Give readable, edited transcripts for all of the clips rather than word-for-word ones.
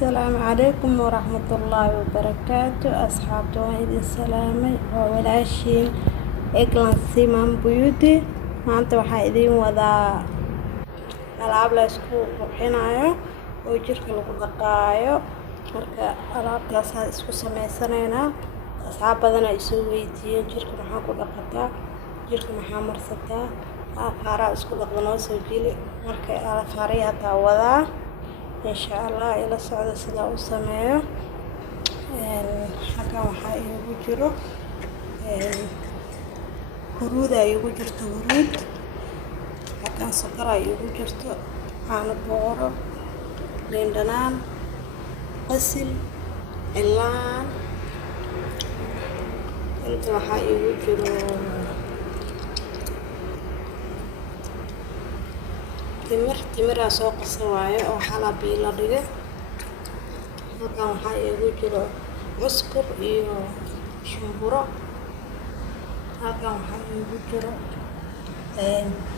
السلام عليكم ورحمة الله وبركاته. أصحابتي واحد السلامي وولاشين إكلان سيمان بيوتي. maanta waxaa idiin wadaa alaab la isku qurxinayo oo jirka lagu dhaqaayo. Marka alaabtaas aan isku sameysanaynaa. Asxaab badan ay soo weydiiyeen jirka maxaa ku dhaqataa, jirka maxaa marsataa, qaara isku dhaqanoo soo jili. Marka alafaariya taa wadaa insha Allah ila socdo sida uu sameeyo. Halkan waxaa iigu jiro huruud ay iigu jirto huruud. Halkan sokor ay iigu jirto, caano booro, liin dhanaan, basil, cilaan. Inta waxaa iigu jiro timir soo qasan waaye oo xalab la dhigay. Halkan waxaa iigu jiro cuskur iyo shumburo. Halkan waxaa iigu jiro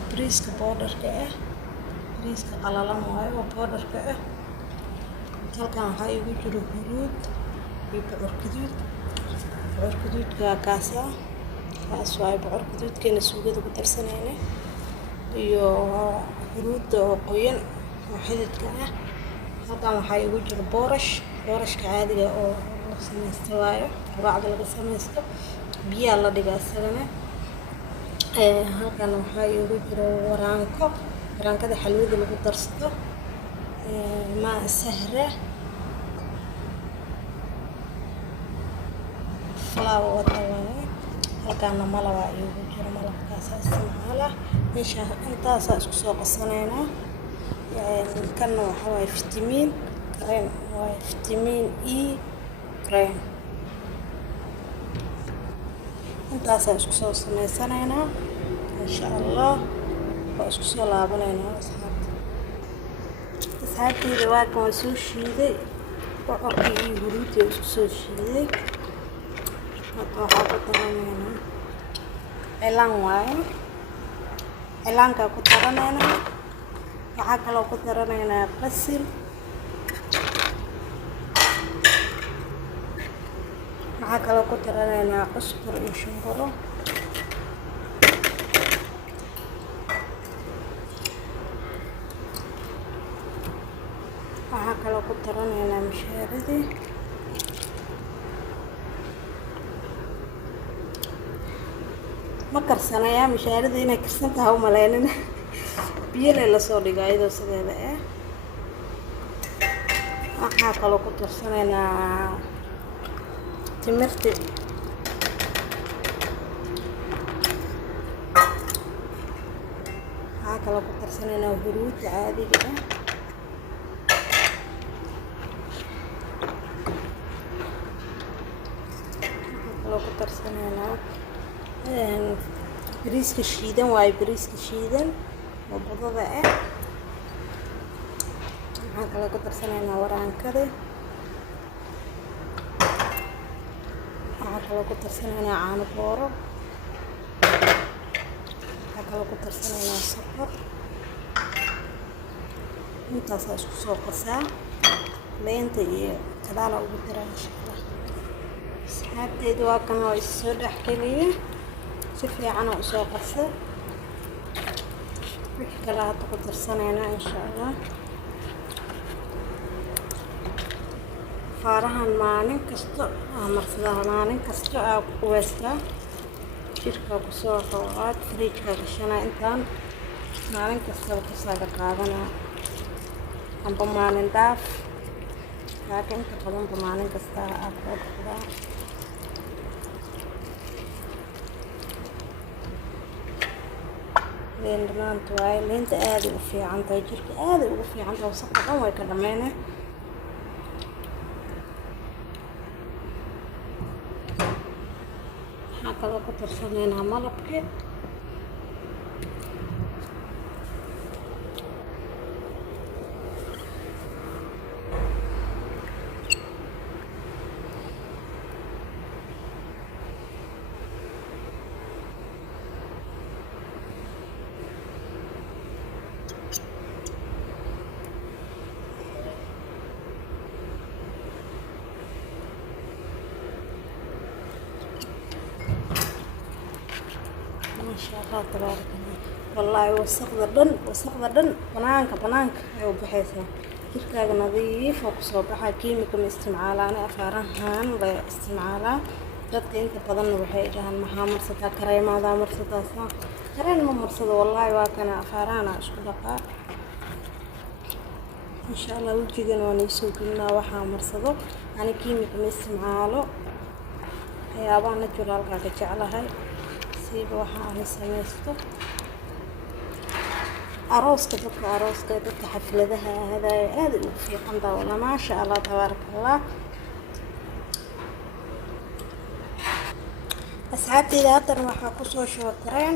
bariiska powderka bariiska qalalan waaye oo powderka halkan waxaa iigu jiro huruud iyo bocor gaduudka kaas waaye bocor gaduudkeena suugada ku darsanayna iyo huruudda oo qoyan oo xididka halkan waxaa iigu jiro boorashka caadiga oo la sameysto waaye quraacda laga sameysto biyaa la dhigaa isagana. Halkan waxaa iigu jiro waraankada xalwada lagu darsado maa sahra flower water waaye. halkaana malab iigu jiro, malabkaas isticmaala intaas isku soo qasanaynaa. Kanna waxaa waaye vitamin cream waaye vitamin E cream. intaas isku soo sameysanaynaa insha Allah waa isku soo laabanaynaa asxaabteyda. waa kan soo shiiday bocorka iyo huruudda isku soo shiiday. waxaa ku daranaynaa cilaan waaye, cilaanka ku daranaynaa. waxaa kaloo ku daranaynaa basil, waxaa kaloo ku daranaynaa cuskur iyo shumburo. waxaa kaloo ku daranaynaa mishaaradii. ma karsanayaa mishaaradii inay karsan tahay u malaynina biyo la soo dhigaa iyadoo sideeda waxaa kaloo ku darsanaynaa timirti. waxaa kaloo ku darsanaynaa huruudda caadiga waxaa kaloo ku darsanaynaa bariiska shiidan waaye, bariiska shiidan oo budada waxaa kaloo ku darsanaynaa waraankada. waxaa kaloo ku darsanaynaa caano booro. waxaa kaloo ku darsanaynaa sokor. intaasaa isku soo qasaa leenta iyo kadaala ugu daraa insha Allah. asxaabteyda waa kan oo is soo dhexgeliyay si fiican oo soo qasa. wixii kale hadda ku darsanaynaa insha Allah. faarahan maalin kasta marsadaa, maalin kasta ku qubaystaa jirka ku soo qaad fridge-ka gashanaa. intaan maalin kasta ka saaga qaadanaa amba maalin dhaaf laakiin inta badan maalin kasta ku dhaqdaa. liin dhanaanta waaye, liinta aad u fiican tahay jirka, aad ugu fiican tahay, wasaqda dhan way ka dhameynaa. waxaa kaloo ku darsanaynaa malabka. الله تبارك الله. والله وسخ دن بنانك أيو بحيثنا جركاga nadiif oo kusoo baxa kiimika ma isticmaalaan afaarahan la isticmaalaa dadka inta badan waxay dhahaan maxaa marsata kareemada marsataasna kareen ma marsado wallahi waa kana afaarana isku dhaqaa insha Allah wajigana waan isoo gelinaa waxa marsado ani kiimika ma isticmaalo waxyaabaha naturalka ka jeclahay siiba waxa aan samaysto أروسك dadka xafladaha hadaaya aad u fiican daa wala ma sha Allah tabaaraka Allah asxaabtayda hadda waxa ku soo shookareen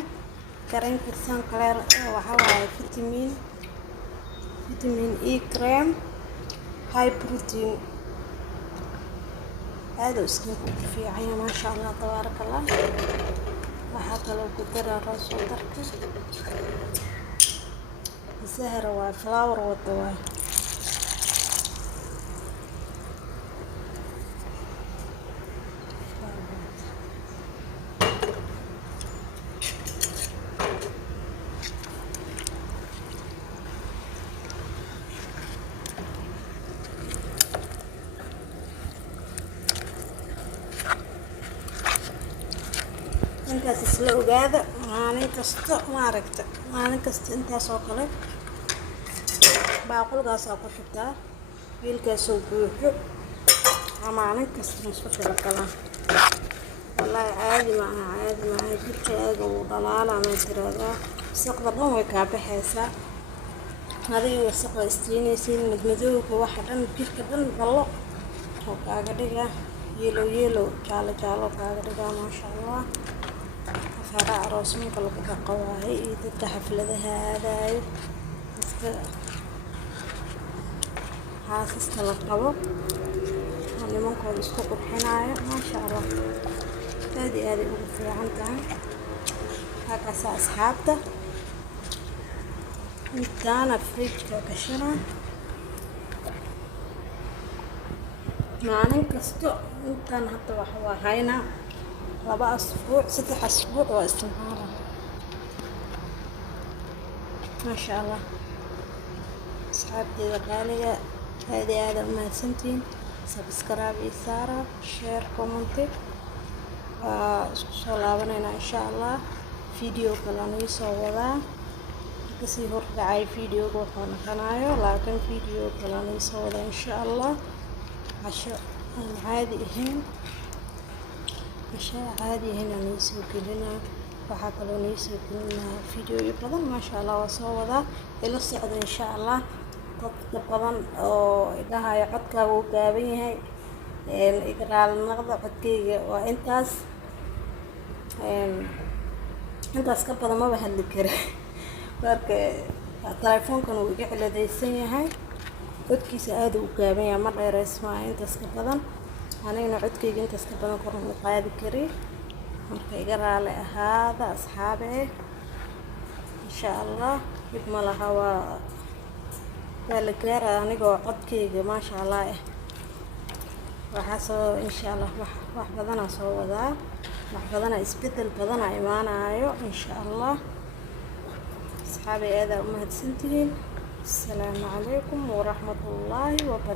kareemka Sancler waxa waaye vitamin E cream high protein هذا اسمه في عين ما شاء الله تبارك الله وحتى لو قدر الراس وتركه الزهرة والفلاور والدواء intaas isla ogaada maalin kasta intaas oo kale baaqulgaas ku xigtaa wiilkaas oo buuxo maalin kasta musqusha la galaa wallahi caadi ma jirkaaga uu dhalaala ma tiraada wasaqda dhan way ka baxaysaa hadii wasaqda istiinaysiin madmadowga waxa dhan jirka dhan ballo oo kaaga dhiga yelo jaalo kaaga dhiga ma sha Allah fara aroosminka lagu dhaqawaay iyo dadka xafladaha aadayo dadka xaasaska la qabo nimankooda isku qurxinaayo ma sha Allah aad ugu fiican tahay halkaas asxaabta intaana fridge-ka gashana maalin kasta intaan hadda waxa waa haynaa 2 أسبوع 6 أسبوع واستمرار ما شاء الله أصحابي الغالية هذه ما سنتين سبسكرايب إثارة شير كومنتي صلابنا إن شاء الله فيديو كلام يسوى كسي هرجع فيديو وحنا قناية لكن فيديو كلام يسوى إن شاء الله عشان عادي أشياء عادي هنا نسوق لنا وحكلو نسوق لنا فيديو يبغون ما شاء الله وصوّدا إلى الصعد إن شاء الله طبعاً إذا هاي عدك وقابين هاي الإقرار النقض عدكي وإنتاس كبدا ما بهالذكر بارك التليفون كانوا يجي لدي السنة هاي عدكي سأدو وقابين مرة يرسمع إنتاس كبدا أنا عدكي أنت استبدل قرن قاعد كري مركي جرى على هذا أصحابي إن شاء الله يكمل هوا ذلك أنا جو عدكي ما شاء الله وحاسو إن شاء الله واحد بدنا صوّا ذا واحد بدنا إسبتل بدنا إيمان عيو إن شاء الله أصحابي هذا أمهات سنتين السلام عليكم ورحمة الله وبركاته.